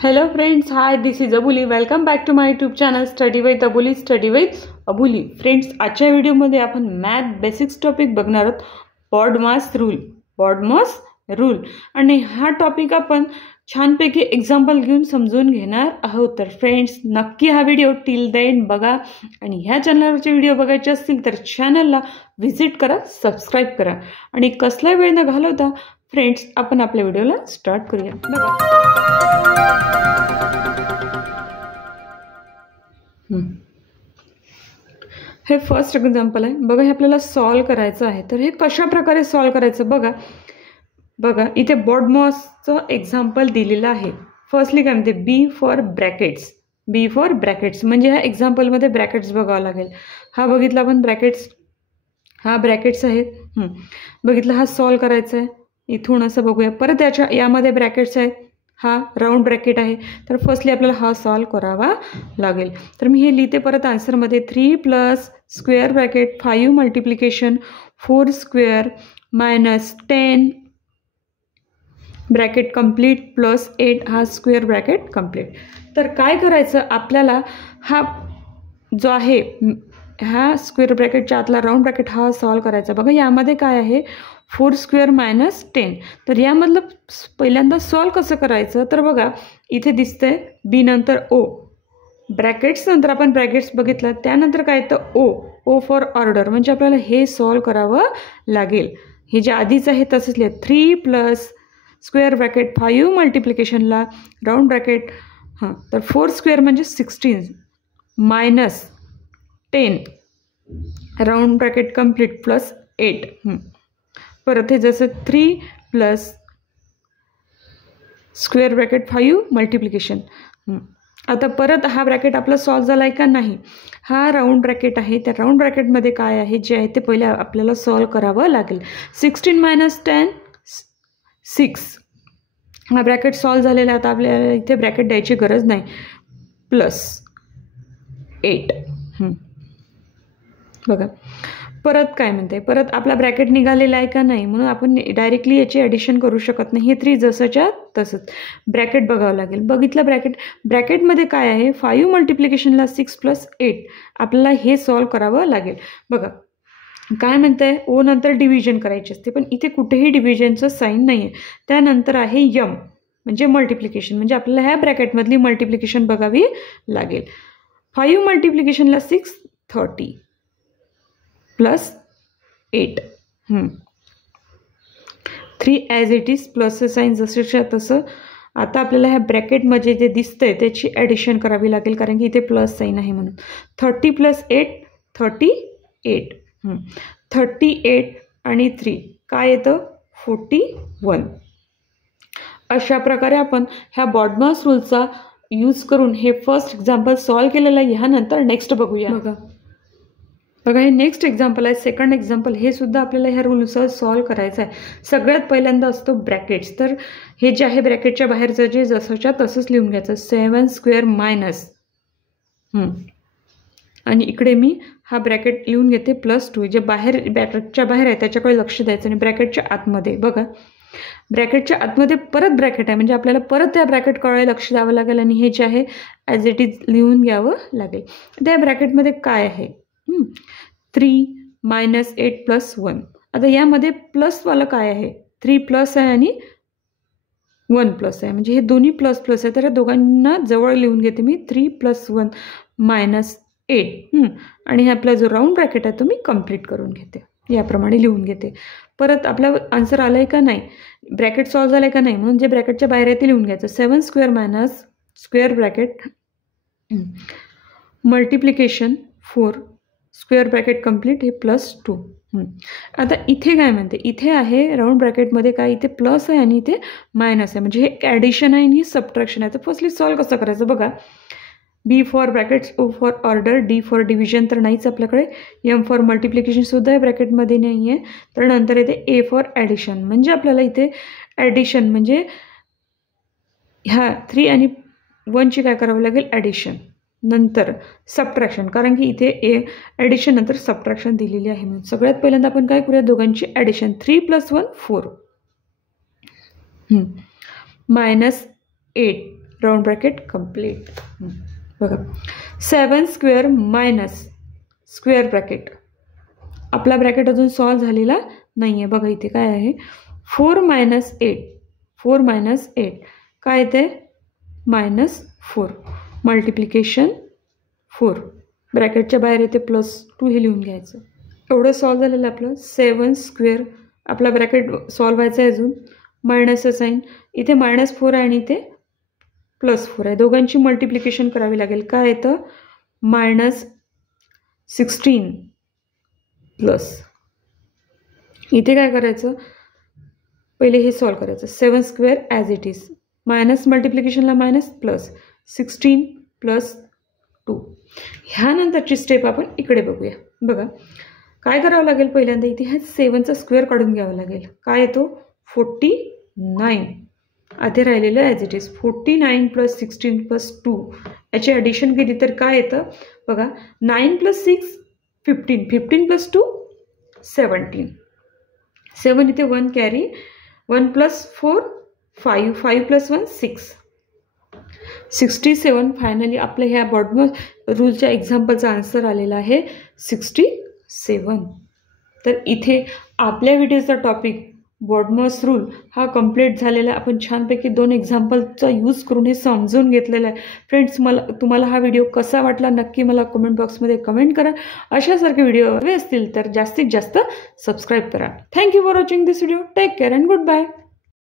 Hello friends, hi, this is Abuli. Welcome back to my YouTube channel Study with Abuli, Study with Abuli. Friends, आजच्या व्हिडिओमध्ये आपण math basics topic बघणार आहोत. BODMAS rule आणि हा topic आपण छानपैकी एक्झाम्पल घेऊन समजून घेणार आहोत. तर फ्रेंड्स, नक्की हा व्हिडिओ टिल द एंड बघा आणि ह्या चॅनलवरचे व्हिडिओ बघायचे असतील तर चॅनलला व्हिजिट करा, सबस्क्राईब करा आणि कसला वेळ न घालवता फ्रेंड्स आपण आपल्या व्हिडिओला स्टार्ट करूया. बघा, हे फर्स्ट एक्झाम्पल आहे. बघा, हे आपल्याला सॉल्व करायचं आहे. तर हे कशा प्रकारे सॉल्व करायचं बघा इथे बॉडमॉसचं एक्झाम्पल दिलेलं आहे. फर्स्टली काय म्हणते, बी फॉर ब्रॅकेट्स म्हणजे ह्या एक्झाम्पलमध्ये ब्रॅकेट्स बघावं लागेल. हा बघितला आपण ब्रॅकेट्स, हा ब्रॅकेट्स आहेत. बघितलं, हा सॉल्व करायचा आहे. इथून असं बघूया. परत यामध्ये ब्रॅकेट्स आहेत, हा राऊंड ब्रॅकेट आहे. तर फर्स्टली आपल्याला हा सॉल्व करावा लागेल. तर मी हे लिहिते परत आन्सरमध्ये. 3 plus square bracket 5 multiplication 4 square minus 10 bracket complete plus 8 हा स्क्वेअर ब्रॅकेट कंप्लीट. तर काय करायचं आपल्याला, हा जो आहे ह्या स्क्वेअर ब्रॅकेटच्या आतला राऊंड ब्रॅकेट हा सॉल्व करायचा. बघा, यामध्ये काय आहे, 4 स्क्वेअर मायनस 10. तर यामधलं पहिल्यांदा सॉल्व कसं करायचं, तर बघा इथे दिसतंय बी नंतर ओ, ब्रॅकेट्स नंतर आपण ब्रॅकेट्स बघितलं, त्यानंतर काय येतं ओ फॉर ऑर्डर, म्हणजे आपल्याला हे सॉल्व करावं लागेल. हे जे आधीच आहे तसंच लिहित. 3 प्लस स्क्वेअर ब्रॅकेट 5 मल्टिप्लिकेशनला राऊंड ब्रॅकेट, तर 4 स्क्वेअर म्हणजे 16 minus 10 round bracket complete plus 8. परत हे जसं 3 प्लस स्क्वेअर ब्रॅकेट 5 मल्टिप्लिकेशन. आता परत हा ब्रॅकेट आपला सॉल्व झाला आहे का नाही, हा राऊंड ब्रॅकेट आहे. त्या राऊंड ब्रॅकेटमध्ये काय आहे, जे आहे ते पहिले आपल्याला सॉल्व करावं लागेल. 16 मायनस 10 6. हा ब्रॅकेट सॉल्व झालेला. आता आपल्याला इथे ब्रॅकेट द्यायची गरज नाही. प्लस 8. बघा परत काय म्हणते, परत आपला ब्रॅकेट निघालेला आहे का नाही, म्हणून आपण डायरेक्टली याची ॲडिशन करू शकत नाही. हे 3 जसंच्या तसंच ब्रॅकेट बघावं लागेल. बघितलं ब्रॅकेटमध्ये काय आहे, 5 मल्टिप्लिकेशनला 6 प्लस 8 आपल्याला हे सॉल्व करावं लागेल. बघा काय म्हणतं आहे, ओ नंतर डिव्हिजन करायची असते, पण इथे कुठेही डिव्हिजनचं साईन नाही आहे. त्यानंतर आहे यम म्हणजे मल्टिप्लिकेशन, म्हणजे आपल्याला ह्या ब्रॅकेटमधली मल्टिप्लिकेशन बघावी लागेल. 5 मल्टिप्लिकेशनला 6 30 प्लस 8. 3 ॲज इट इज, प्लसचं साईन जसंच्या तसं. आता आपल्याला ह्या ब्रॅकेटमध्ये जे दिसतंय त्याची ॲडिशन करावी लागेल, कारण की इथे प्लस साईन आहे म्हणून. 30 प्लस 8 38. 38 आणि 3 काय येतं, 41. अशा प्रकारे आपण ह्या बॉडमॉस रूलचा यूज करून हे फर्स्ट एक्झाम्पल सॉल्व केलेलं आहे. ह्यानंतर नेक्स्ट बघूया. बघा हे नेक्स्ट एक्झाम्पल आहे, सेकंड एक्झाम्पल. हे सुद्धा आपल्याला ह्या रूलसह सॉल्व करायचं आहे. सगळ्यात पहिल्यांदा असतो ब्रॅकेट्स. तर हे जे आहे ब्रॅकेटच्या बाहेरचं जे जसंच्या तसंच लिहून घ्यायचं. 7 स्क्वेअर मायनस, आणि इकडे मी हा ब्रॅकेट लिहून घेते प्लस 2. जे बाहेर ब्रॅकेटच्या बाहेर आहे त्याच्याकडे लक्ष द्यायचं. आणि ब्रॅकेटच्या आतमध्ये बघा, ब्रॅकेटच्या आतमध्ये परत ब्रॅकेट आहे, म्हणजे आपल्याला परत त्या ब्रॅकेटकडे लक्ष द्यावं लागेल आणि हे जे आहे ॲज इट इज लिहून घ्यावं लागेल. त्या ब्रॅकेटमध्ये काय आहे, 3 मायनस 8 प्लस 1. आता यामध्ये प्लसवालं काय आहे, 3 प्लस आहे आणि 1 प्लस आहे, म्हणजे हे दोन्ही प्लस प्लस आहे. तर या दोघांना जवळ लिहून घेते मी. 3 प्लस 1 मायनस 8. आणि हे आपला जो राऊंड ब्रॅकेट आहे तो मी कंप्लीट करून घेते, याप्रमाणे लिहून घेते. परत आपला आन्सर आला आहे का नाही, ब्रॅकेट सॉल्व झालं आहे का नाही, म्हणून जे ब्रॅकेटच्या बाहेर आहे ते लिहून घ्यायचं. 7 square minus square bracket multiplication 4 square bracket complete हे प्लस 2. आता इथे काय म्हणते, इथे आहे राऊंड ब्रॅकेटमध्ये काय, इथे प्लस आहे आणि इथे मायनस आहे, म्हणजे हे ॲडिशन आहे आणि हे सबट्रॅक्शन आहे. तर फर्स्टली सॉल्व कसं करायचं बघा. B for brackets, O for order, D for division तर नाहीच आपल्याकडे, एम फॉर मल्टिप्लिकेशनसुद्धा या ब्रॅकेटमध्ये नाही आहे. तर नंतर येते ए फॉर ॲडिशन, म्हणजे आपल्याला इथे ॲडिशन म्हणजे ह्या 3 आणि 1ची काय करावं लागेल, ॲडिशन. नंतर सबट्रॅक्शन, कारण की इथे ॲडिशन नंतर सबट्रॅक्शन दिलेली आहे. म्हणून सगळ्यात पहिल्यांदा आपण काय करूया, दोघांची addition. 3 plus 1 4 minus 8 round bracket complete. बघा 7 स्क्वेअर मायनस स्क्वेअर ब्रॅकेट, आपला ब्रॅकेट अजून सॉल्व झालेला नाही आहे. बघा इथे काय आहे, 4 मायनस 8, 4 मायनस 8 काय येते -4, मल्टिप्लिकेशन 4, ब्रॅकेटच्या बाहेर येते +2, हे लिहून घ्यायचं. एवढं सॉल्व झालेलं आपलं. 7 स्क्वेअर, आपला ब्रॅकेट सॉल्व व्हायचं आहे अजून, मायनसचं साईन, इथे -4 आहे आणि इथे +4 आहे. दोघांची मल्टिप्लिकेशन करावी लागेल. काय येतं -16 प्लस, इथे काय करायचं, पहिले हे सॉल्व करायचं. 7 square as it is, minus मल्टिप्लिकेशनला मायनस प्लस 16 + 2. ह्यानंतरची स्टेप आपण इकडे बघूया. बघा काय करावं लागेल, पहिल्यांदा इथे ह्या 7चा स्क्वेअर काढून घ्यावा लागेल. काय येतो 49, आधी राहिलेलं ॲज इट इज. 49 + 16 + 2 याची ॲडिशन केली तर काय येतं बघा, 9 + 6 15, 15 + 2 17, 7 इथे 1 कॅरी, 1 + 4 5, 5 + 1 6, 67. फायनली आपल्या ह्या बॉटमोस्ट रूलच्या एक्झाम्पलचा आन्सर आलेला आहे 67. तर इथे आपल्या व्हिडिओचा टॉपिक बॉटमोस्ट रूल हा कंप्लीट झालेला. आपण छानपैकी 2 एक्झाम्पलचा यूज करून हे समजून घेतलेलं आहे. फ्रेंड्स, तुम्हाला हा व्हिडिओ कसा वाटला नक्की मला कमेंट बॉक्समध्ये कमेंट करा. अशासारखे व्हिडिओ हवे असतील तर जास्तीत जास्त सबस्क्राईब करा. Thank you for watching this video. Take care and good bye.